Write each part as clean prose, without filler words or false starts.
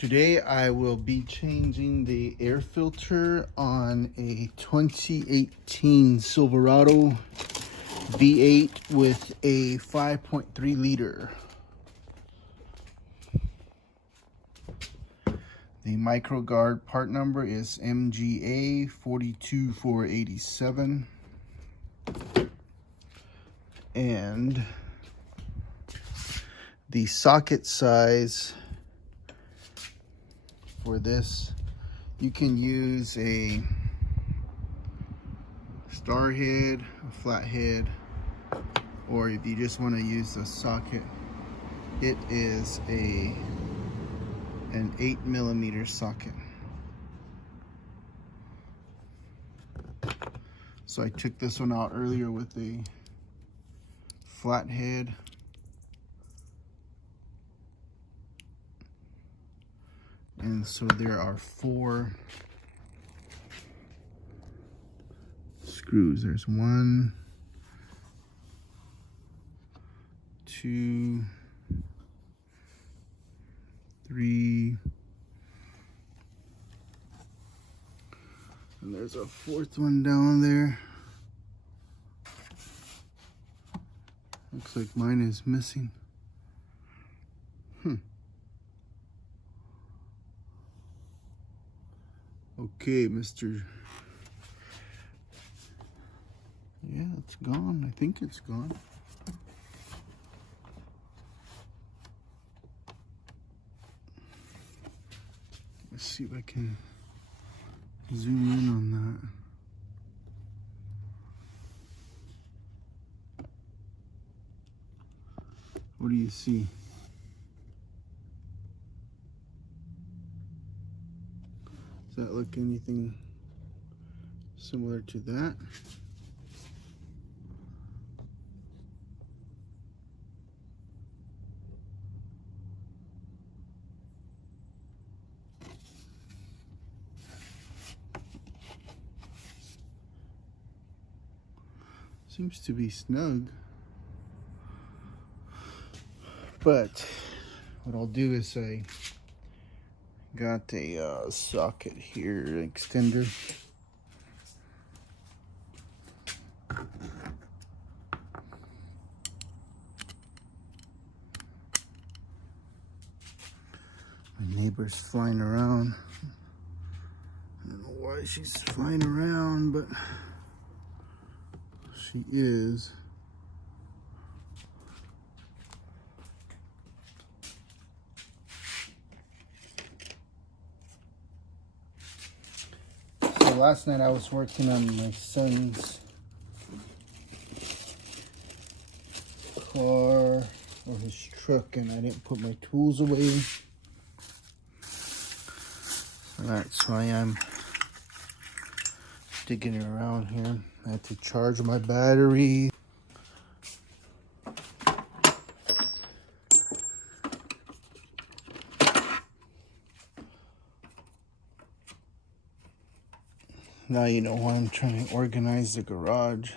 Today I will be changing the air filter on a 2018 Silverado V8 with a 5.3 liter. The microguard part number is MGA 42487, and the socket size for this, you can use a star head, a flat head, or if you just want to use the socket, it is an 8mm socket. So I took this one out earlier with a flat head. And so there are 4 screws. There's 1, 2, 3, and there's a 4th one down there. Looks like mine is missing. Okay, Mr. Yeah, it's gone. I think it's gone. Let's see if I can zoom in on that. What do you see? Does that look anything similar to that? Seems to be snug. But what I'll do is I got a socket here, extender. My neighbor's flying around. I don't know why she's flying around, but she is. So last night I was working on my son's car or his truck, and I didn't put my tools away. So that's why I'm digging around here. I had to charge my battery. Now you know why I'm trying to organize the garage.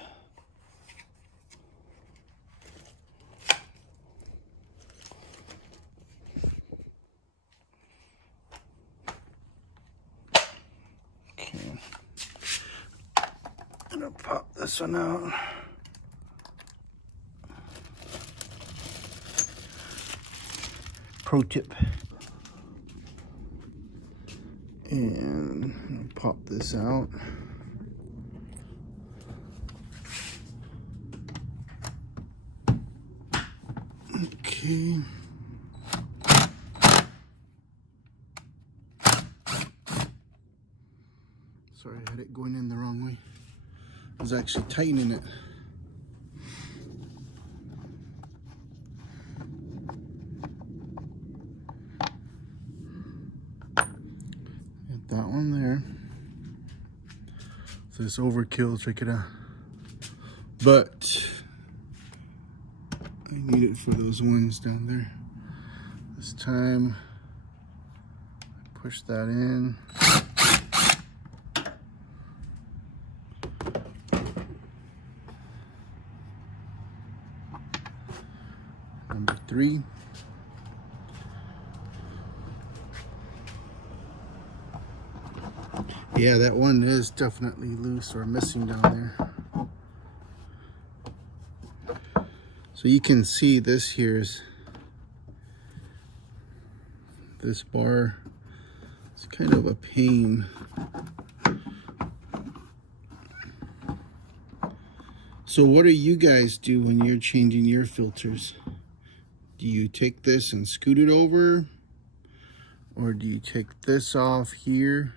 Okay. I'm gonna pop this one out. Pro tip. And I'll pop this out. Okay. Sorry, I had it going in the wrong way. I was actually tightening it. Get that one there. So it's overkill, check it out. But I need it for those ones down there. This time, push that in. Number 3. Yeah, that one is definitely loose or missing down there. So you can see this here is this bar. It's kind of a pain. So what do you guys do when you're changing your filters? Do you take this and scoot it over? Or do you take this off here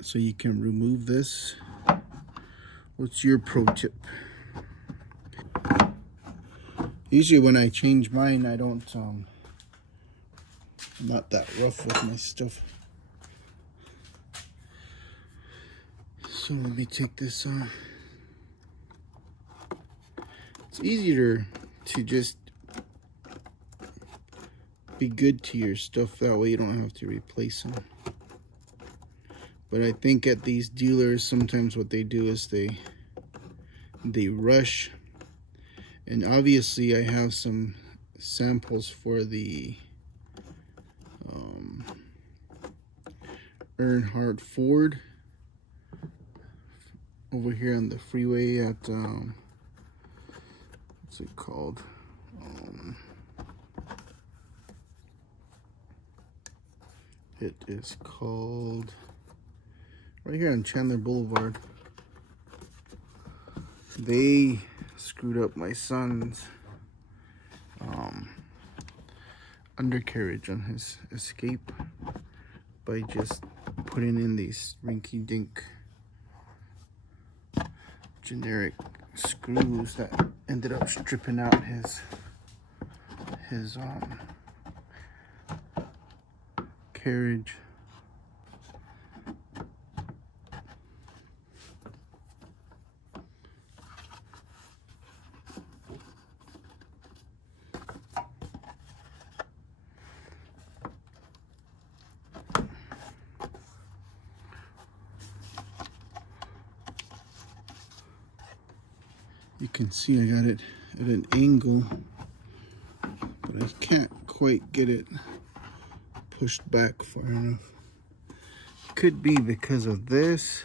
so you can remove this? What's your pro tip? Usually when I change mine, I don't, I'm not that rough with my stuff. So let me take this off. It's easier to just be good to your stuff. That way you don't have to replace them. But I think at these dealers, sometimes what they do is they rush. And obviously I have some samples for the Earnhardt Ford over here on the freeway at what's it called? It is called right here on Chandler Boulevard. They screwed up my son's undercarriage on his Escape by just putting in these rinky-dink generic screws that ended up stripping out his carriage. You can see I got it at an angle, but I can't quite get it pushed back far enough. Could be because of this,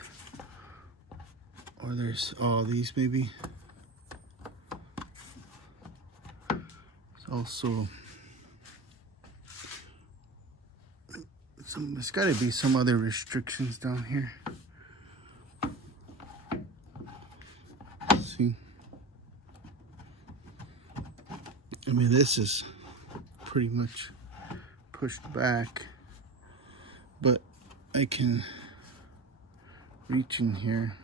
or there's these maybe. It's also there's got to be some other restrictions down here. See, I mean, this is pretty much pushed back, but I can reach in here.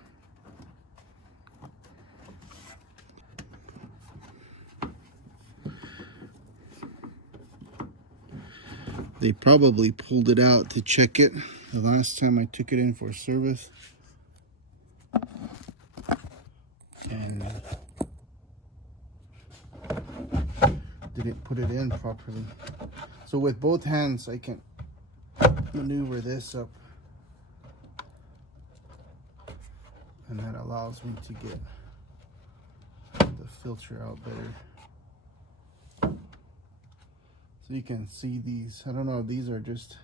They probably pulled it out to check it the last time I took it in for service. And didn't put it in properly. So with both hands, I can maneuver this up. And that allows me to get the filter out better. So you can see these. I don't know if these are just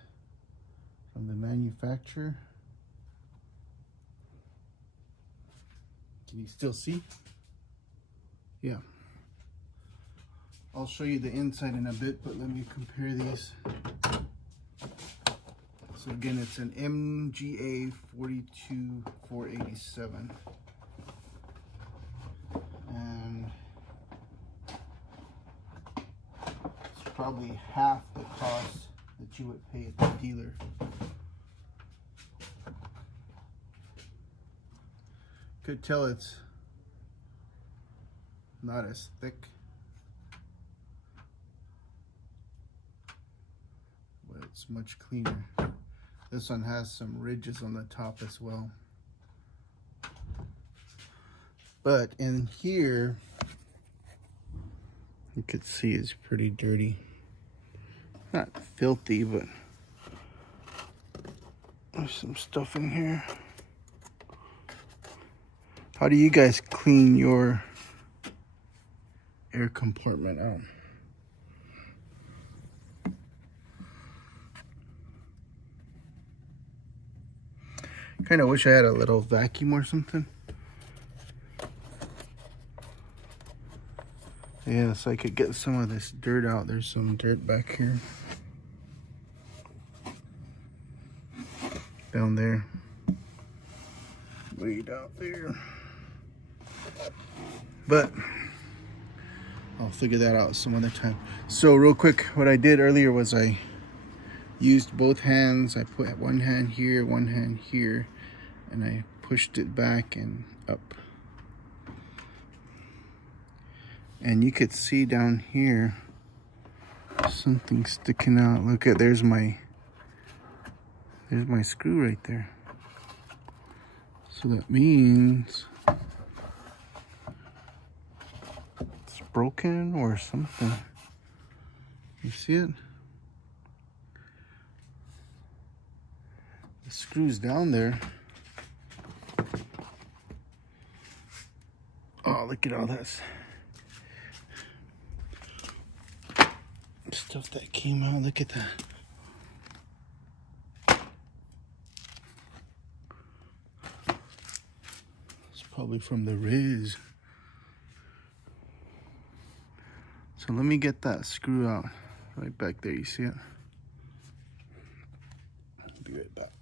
from the manufacturer. Can you still see? Yeah. I'll show you the inside in a bit, but let me compare these. So again, it's an MGA 42487. And it's probably half the cost that you would pay at the dealer. Could tell it's not as thick, but it's much cleaner. This one has some ridges on the top as well. But in here, you could see it's pretty dirty. Not filthy, but there's some stuff in here. How do you guys clean your air compartment out? Kind of wish I had a little vacuum or something. Yeah, so I could get some of this dirt out. There's some dirt back here. Down there. Way down there. But I'll figure that out some other time. So real quick, what I did earlier was I used both hands. I put one hand here, one hand here, and I pushed it back and up. And you could see down here something sticking out. Look at, there's my screw right there. So that means it's broken or something. You see it? The screw's down there. Oh, look at all this stuff that came out. Look at that. It's probably from the Riz. So let me get that screw out. Right back there, you see it? I'll be right back.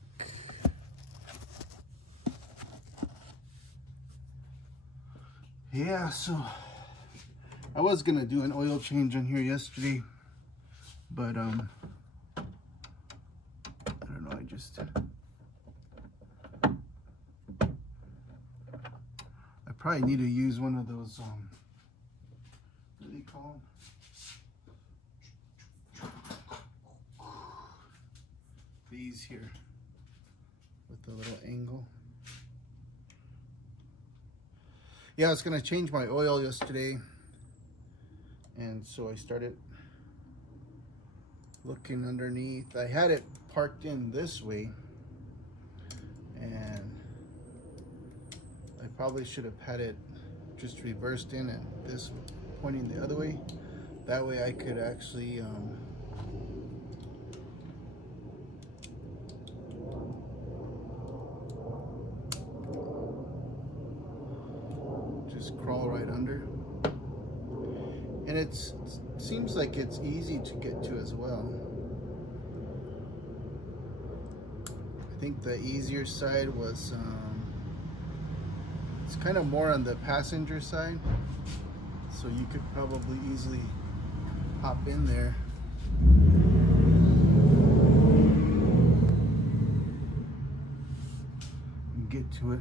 Yeah, so I was gonna do an oil change on here yesterday, but I don't know, I probably need to use one of those what do they call them? These here with the little angle. Yeah, I was gonna change my oil yesterday, and so I started looking underneath. I had it parked in this way, and I probably should have had it just reversed in and this pointing the other way. That way I could actually just crawl right under. And it seems like it's easy to get to as well. I think the easier side was, it's kind of more on the passenger side. So you could probably easily hop in there. And get to it.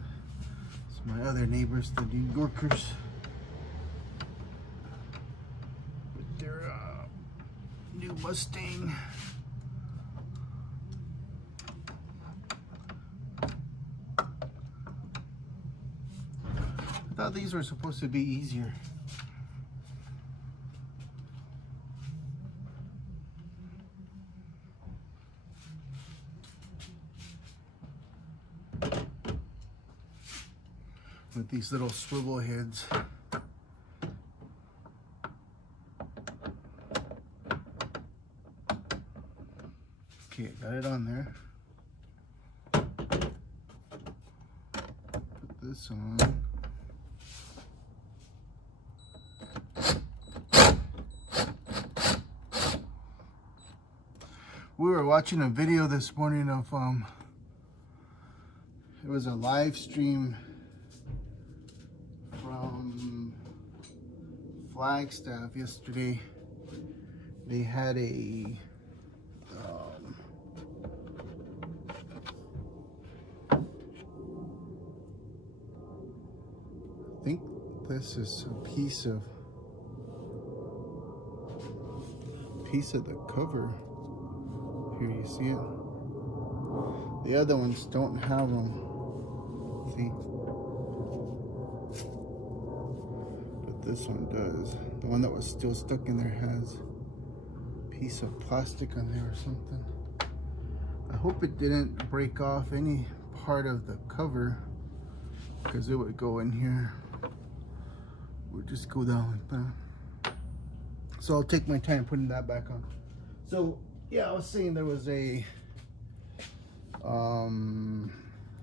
It's my other neighbors, the New Yorkers. New Mustang. I thought these were supposed to be easier. With these little swivel heads. Okay, got it on there. Put this on. We were watching a video this morning of it was a live stream from Flagstaff yesterday. They had a I think this is a piece of the cover. Here you see it. The other ones don't have them. See? But this one does. The one that was still stuck in there has a piece of plastic on there or something. I hope it didn't break off any part of the cover, because it would go in here. Would just go down like that. So I'll take my time putting that back on. So yeah, I was saying there was a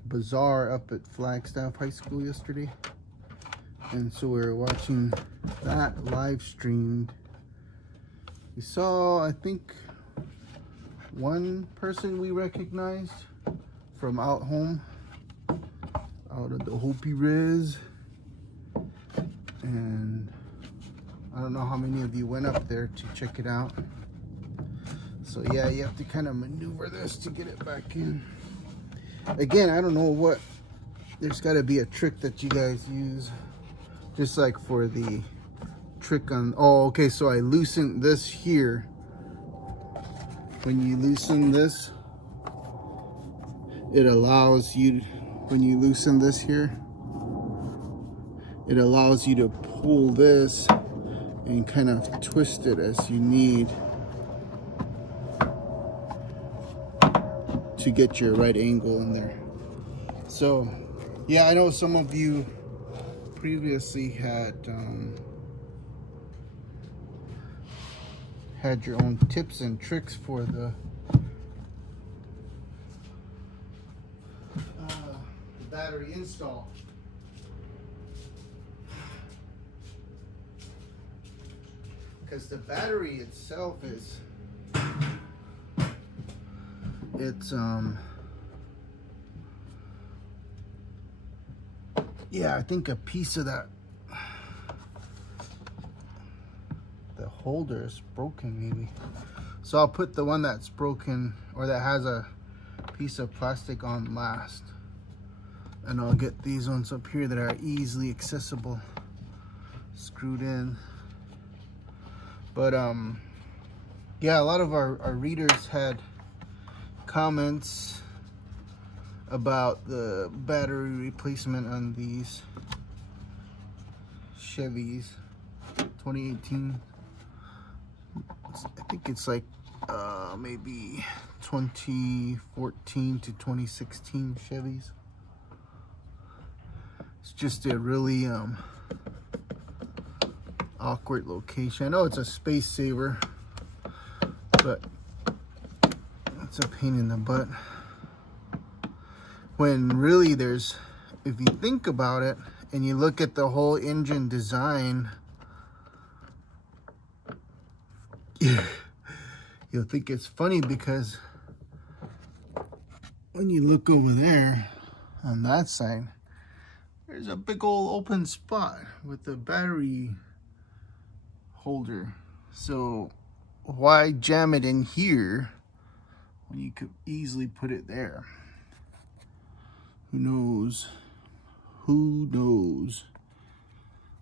bazaar up at Flagstaff High School yesterday, and so we were watching that live streamed. We saw, I think, one person we recognized from out home, out of the Hopi Res, and I don't know how many of you went up there to check it out. So yeah, you have to kind of maneuver this to get it back in. Again, I don't know what, there's got to be a trick that you guys use, just like for the trick on, oh okay, so I loosened this here. When you loosen this, it allows you, when you loosen this here, it allows you to pull this and kind of twist it as you need to get your right angle in there. So yeah, I know some of you previously had your own tips and tricks for the battery install. Because the battery itself is, it's yeah, I think a piece of that, the holder is broken maybe. So I'll put the one that's broken or that has a piece of plastic on last, and I'll get these ones up here that are easily accessible screwed in. But yeah, a lot of our readers had comments about the battery replacement on these Chevys 2018. I think it's like maybe 2014 to 2016 Chevys. It's just a really awkward location. I know it's a space saver, but it's a pain in the butt. When really there's, if you think about it and you look at the whole engine design, you'll think it's funny because when you look over there on that side, there's a big old open spot with the battery holder. So why jam it in here when you could easily put it there? Who knows? Who knows?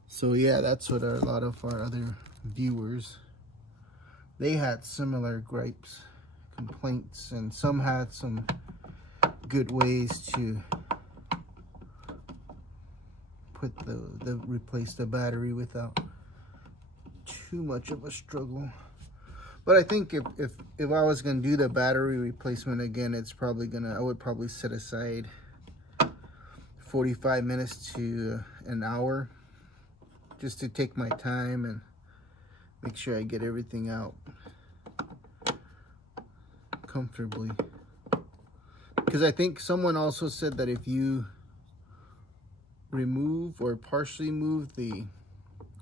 So yeah, that's what a lot of our other viewers, they had similar gripes, complaints, and some had some good ways to put replace the battery without too much of a struggle. But I think if I was gonna do the battery replacement again, it's probably I would probably set aside 45 minutes to an hour just to take my time and make sure I get everything out comfortably. Because I think someone also said that if you remove or partially move the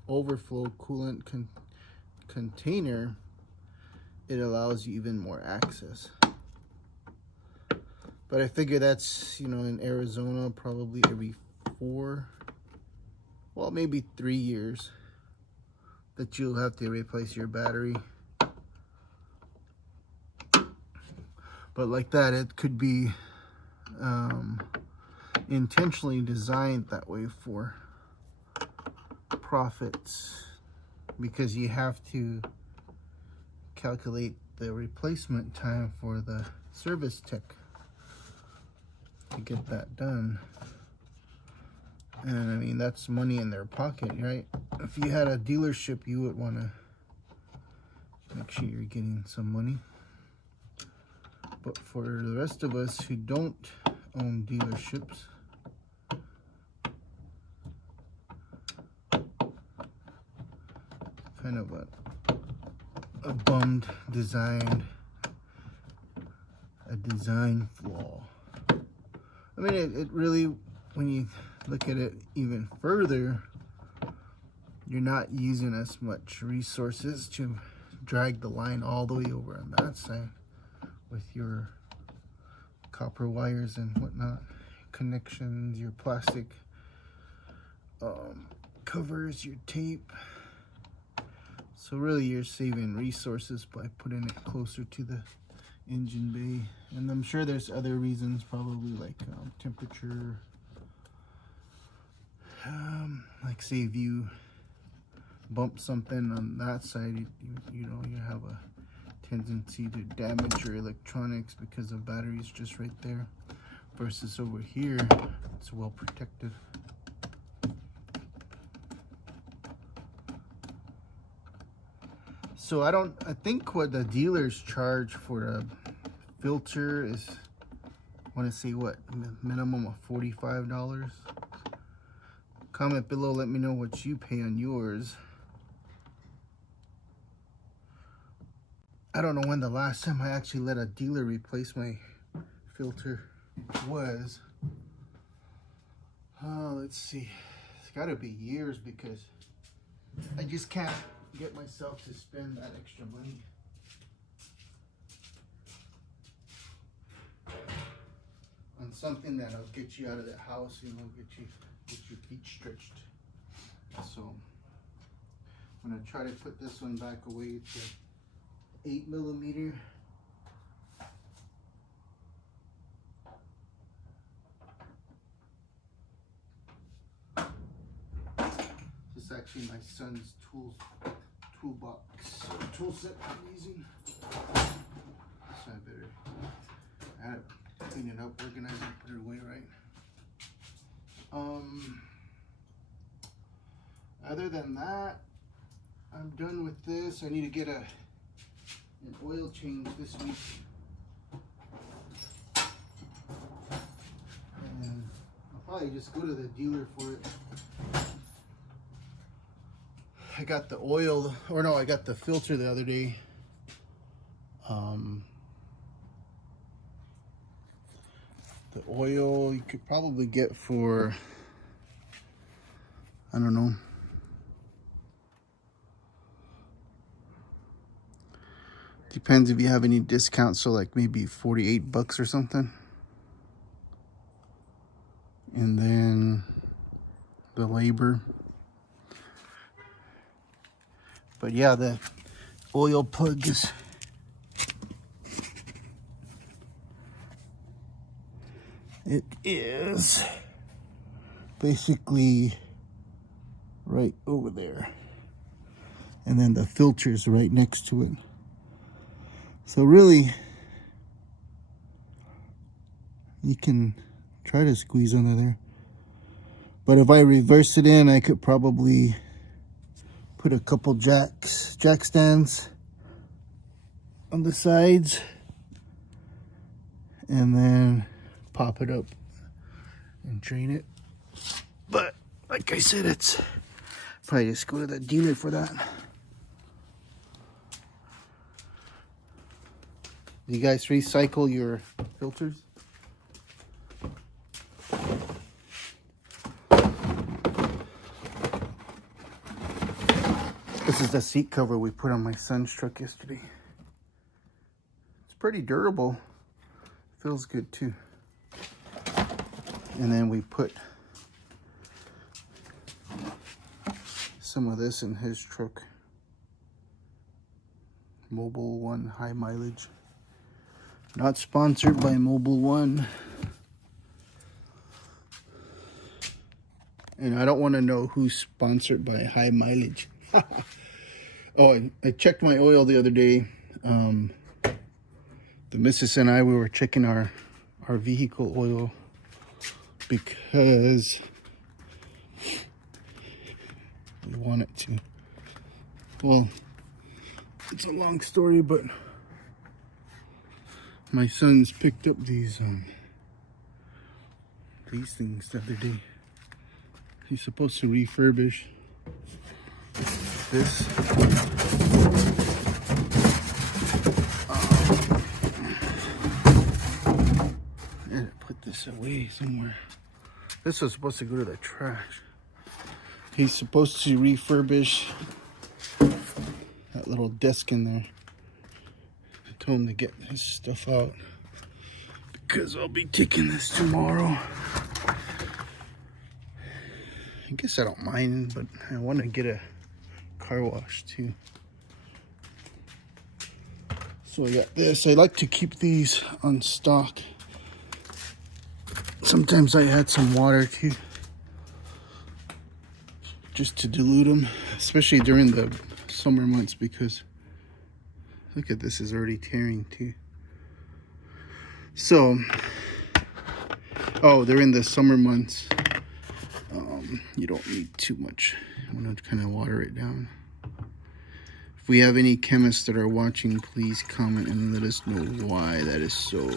overflow coolant container, it allows you even more access. But I figure that's, you know, in Arizona, probably every 4, well, maybe 3 years that you'll have to replace your battery. But like that, it could be intentionally designed that way for profits, because you have to calculate the replacement time for the service tech to get that done. And I mean, that's money in their pocket, right? If you had a dealership, you would want to make sure you're getting some money. But for the rest of us who don't own dealerships, kind of a bummed design flaw. I mean, it really, when you look at it even further, you're not using as much resources to drag the line all the way over on that side with your copper wires and whatnot, connections, your plastic covers, your tape. So really you're saving resources by putting it closer to the engine bay. And I'm sure there's other reasons, probably like temperature. Like say if you bump something on that side, you know, you have a tendency to damage your electronics because the battery's just right there, versus over here it's well protected. So I think what the dealers charge for a filter is, I want to say what, minimum of $45. Comment below, let me know what you pay on yours. I don't know when the last time I actually let a dealer replace my filter was. Let's see, it's got to be years, because I just can't get myself to spend that extra money on something that'll get you out of the house, you know, get your feet stretched. So I'm gonna try to put this one back away to 8mm. This is actually my son's toolbox, tool set I'm using. So I better clean it up, organize it, put it away right. Other than that, I'm done with this. I need to get an oil change this week. And I'll probably just go to the dealer for it. I got the oil, or no, I got the filter the other day. The oil you could probably get for, I don't know, depends if you have any discounts, so like maybe 48 bucks or something. And then the labor. But yeah, the oil plug is basically right over there, and then the filter's right next to it. So really, you can try to squeeze under there, but if I reverse it in, I could probably put a couple jack stands on the sides and then pop it up and drain it. But like I said, it's probably just go to the dealer for that. Do you guys recycle your filters? This is the seat cover we put on my son's truck yesterday. It's pretty durable. Feels good too. And then we put some of this in his truck. Mobile One high mileage. Not sponsored by Mobile One. And I don't want to know who's sponsored by high mileage. Oh, I checked my oil the other day. The missus and I, we were checking our vehicle oil because we want it to. Well, it's a long story, but my son's picked up these things the other day. He's supposed to refurbish this. gotta put this away somewhere. This was supposed to go to the trash. He's supposed to refurbish that little desk in there. I told him to get his stuff out because I'll be taking this tomorrow. I guess I don't mind, but I want to get a car wash too. So I got this. I like to keep these on stock. Sometimes I add some water too, just to dilute them, especially during the summer months, because look at this, is already tearing too. So, oh, they're in the summer months. You don't need too much. I want to kind of water it down. If we have any chemists that are watching, please comment and let us know why that is so.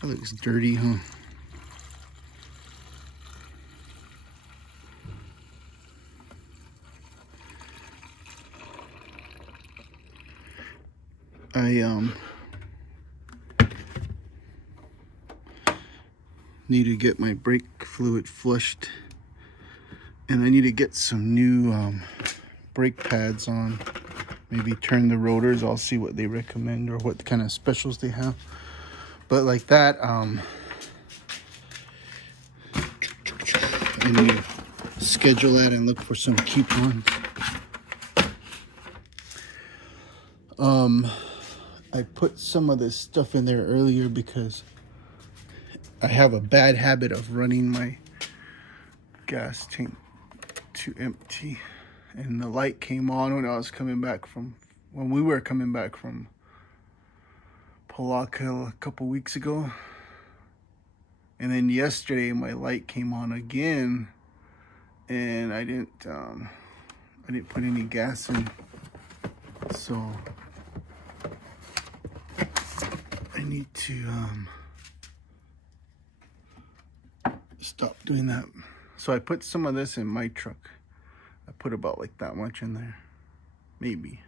That looks dirty, huh? I need to get my brake fluid flushed, and I need to get some new brake pads on. Maybe turn the rotors. I'll see what they recommend or what kind of specials they have. But like that, I need to schedule that and look for some coupons. I put some of this stuff in there earlier because I have a bad habit of running my gas tank to empty, and the light came on when I was coming back from, when we were coming back from Palaca a couple weeks ago, and then yesterday my light came on again, and I didn't put any gas in, so I need to stop doing that. So I put some of this in my truck. I put about like that much in there, maybe.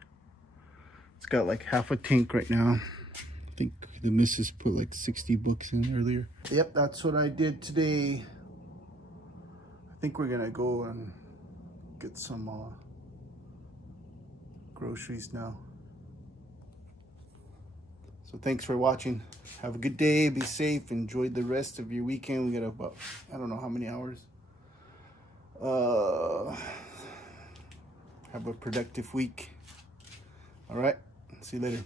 It's got like half a tank right now. I think the missus put like 60 bucks in earlier. Yep, that's what I did today. I think we're gonna go and get some groceries now. So thanks for watching. Have a good day, be safe, enjoy the rest of your weekend. We got about, I don't know how many hours. Have a productive week. All right, see you later.